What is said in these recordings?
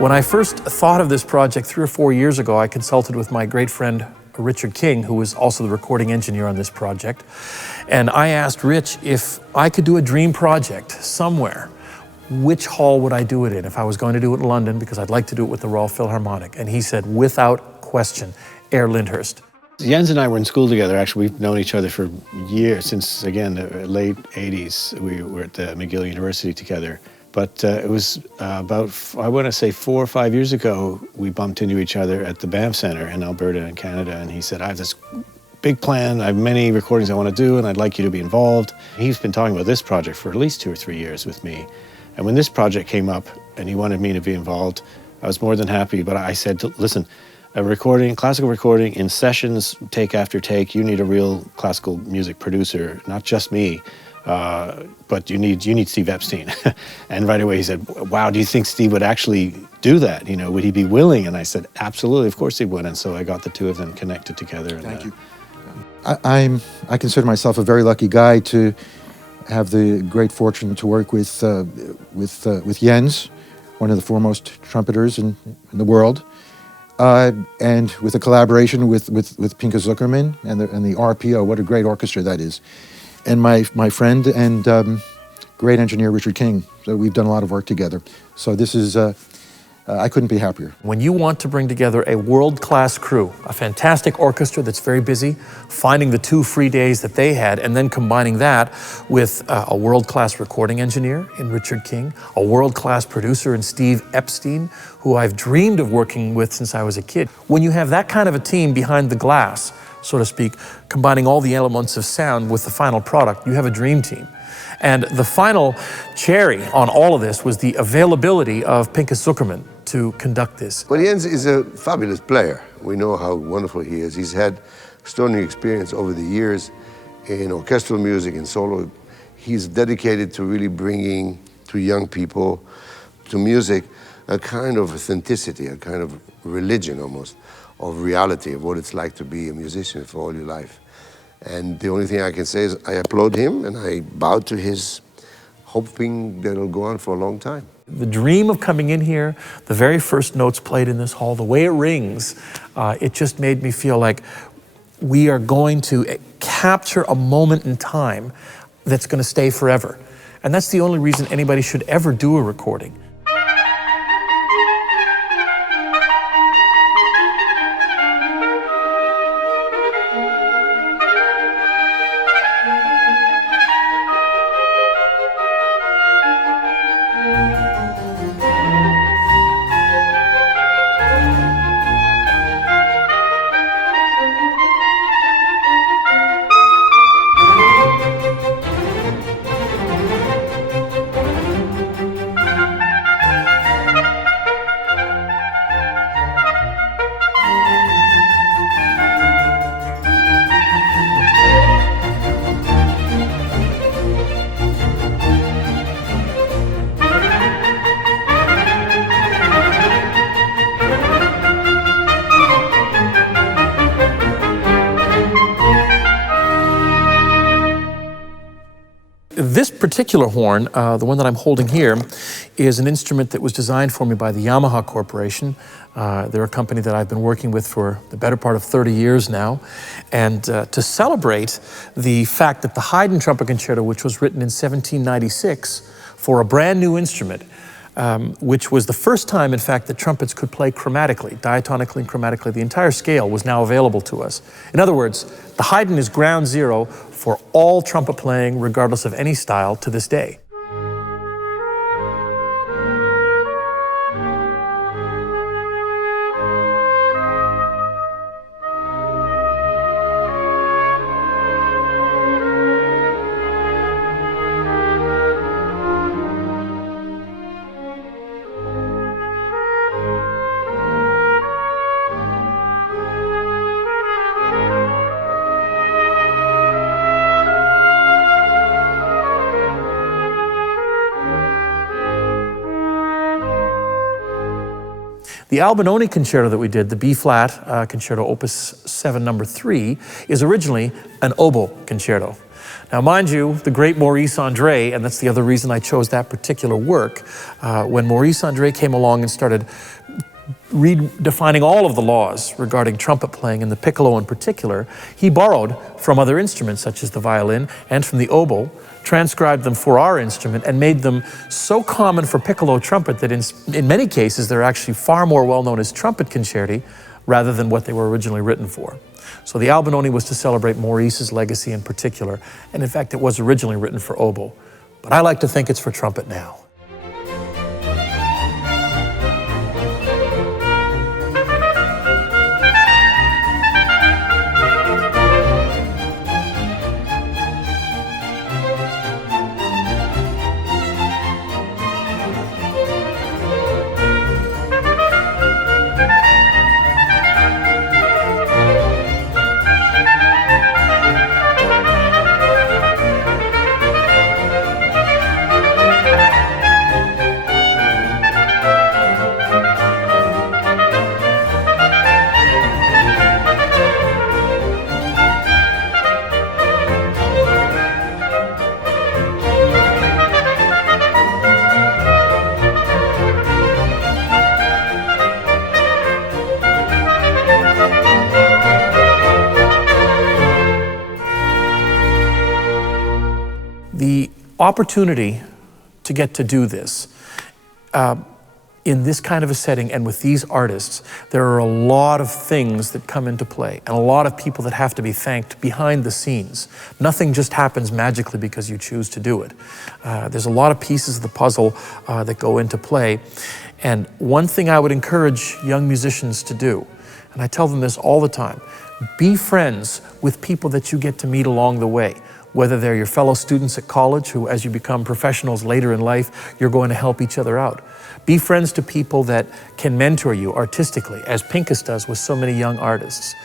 When I first thought of this project 3 or 4 years ago, I consulted with my great friend Richard King, who was also the recording engineer on this project. And I asked Rich if I could do a dream project somewhere, which hall would I do it in? If I was going to do it in London, because I'd like to do it with the Royal Philharmonic. And he said, without question, Air Lyndhurst. Jens and I were in school together. Actually, we've known each other for years, since, again, the late 80s. We were at the McGill University together. But it was about, I want to say 4 or 5 years ago, we bumped into each other at the Banff Centre in Alberta in Canada, and he said, I have this big plan, I have many recordings I want to do, and I'd like you to be involved. He's been talking about this project for at least 2 or 3 years with me. And when this project came up and he wanted me to be involved, I was more than happy, but I said, listen, a recording, classical recording in sessions, take after take, you need a real classical music producer, not just me. But you need Steve Epstein. And right away he said, wow, do you think Steve would actually do that? You know, would he be willing? And I said, absolutely, of course he would. And so I got the two of them connected together. Thank you. I consider myself a very lucky guy to have the great fortune to work with Jens, one of the foremost trumpeters in the world, and with a collaboration with Pinchas Zukerman and the RPO. What a great orchestra that is. And my friend and great engineer, Richard King. So we've done a lot of work together. So this is, I couldn't be happier. When you want to bring together a world-class crew, a fantastic orchestra that's very busy, finding the 2 free days that they had, and then combining that with a world-class recording engineer in Richard King, a world-class producer in Steve Epstein, who I've dreamed of working with since I was a kid. When you have that kind of a team behind the glass, so to speak, combining all the elements of sound with the final product, you have a dream team. And the final cherry on all of this was the availability of Pinchas Zukerman to conduct this. Well, Jens is a fabulous player. We know how wonderful he is. He's had extraordinary experience over the years in orchestral music and solo. He's dedicated to really bringing to young people, to music, a kind of authenticity, a kind of religion almost, of reality, of what it's like to be a musician for all your life. And the only thing I can say is I applaud him and I bow to his hoping that it'll go on for a long time. The dream of coming in here, the very first notes played in this hall, the way it rings, it just made me feel like we are going to capture a moment in time that's going to stay forever. And that's the only reason anybody should ever do a recording. This particular horn, the one that I'm holding here, is an instrument that was designed for me by the Yamaha Corporation. They're a company that I've been working with for the better part of 30 years now. And to celebrate the fact that the Haydn Trumpet Concerto, which was written in 1796 for a brand new instrument, which was the first time, in fact, that trumpets could play chromatically, diatonically and chromatically. The entire scale was now available to us. In other words, the Haydn is ground zero for all trumpet playing, regardless of any style, to this day. The Albinoni concerto that we did, the B-flat concerto, Opus 7, number 3, is originally an oboe concerto. Now, mind you, the great Maurice Andre, and that's the other reason I chose that particular work, when Maurice Andre came along and started redefining all of the laws regarding trumpet playing, and the piccolo in particular, he borrowed from other instruments such as the violin and from the oboe, transcribed them for our instrument, and made them so common for piccolo trumpet that in many cases they're actually far more well known as trumpet concerti rather than what they were originally written for. So the Albinoni was to celebrate Maurice's legacy in particular, and in fact it was originally written for oboe. But I like to think it's for trumpet now. The opportunity to get to do this in this kind of a setting and with these artists, there are a lot of things that come into play and a lot of people that have to be thanked behind the scenes. Nothing just happens magically because you choose to do it. There's a lot of pieces of the puzzle that go into play. And one thing I would encourage young musicians to do, and I tell them this all the time, be friends with people that you get to meet along the way. Whether they're your fellow students at college who, as you become professionals later in life, you're going to help each other out. Be friends to people that can mentor you artistically, as Pinchas does with so many young artists.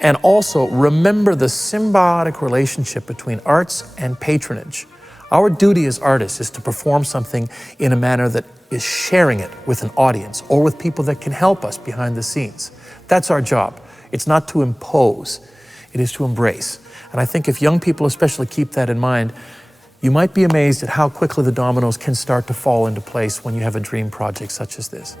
And also remember the symbiotic relationship between arts and patronage. Our duty as artists is to perform something in a manner that is sharing it with an audience or with people that can help us behind the scenes. That's our job. It's not to impose, it is to embrace. And I think if young people especially keep that in mind, you might be amazed at how quickly the dominoes can start to fall into place when you have a dream project such as this.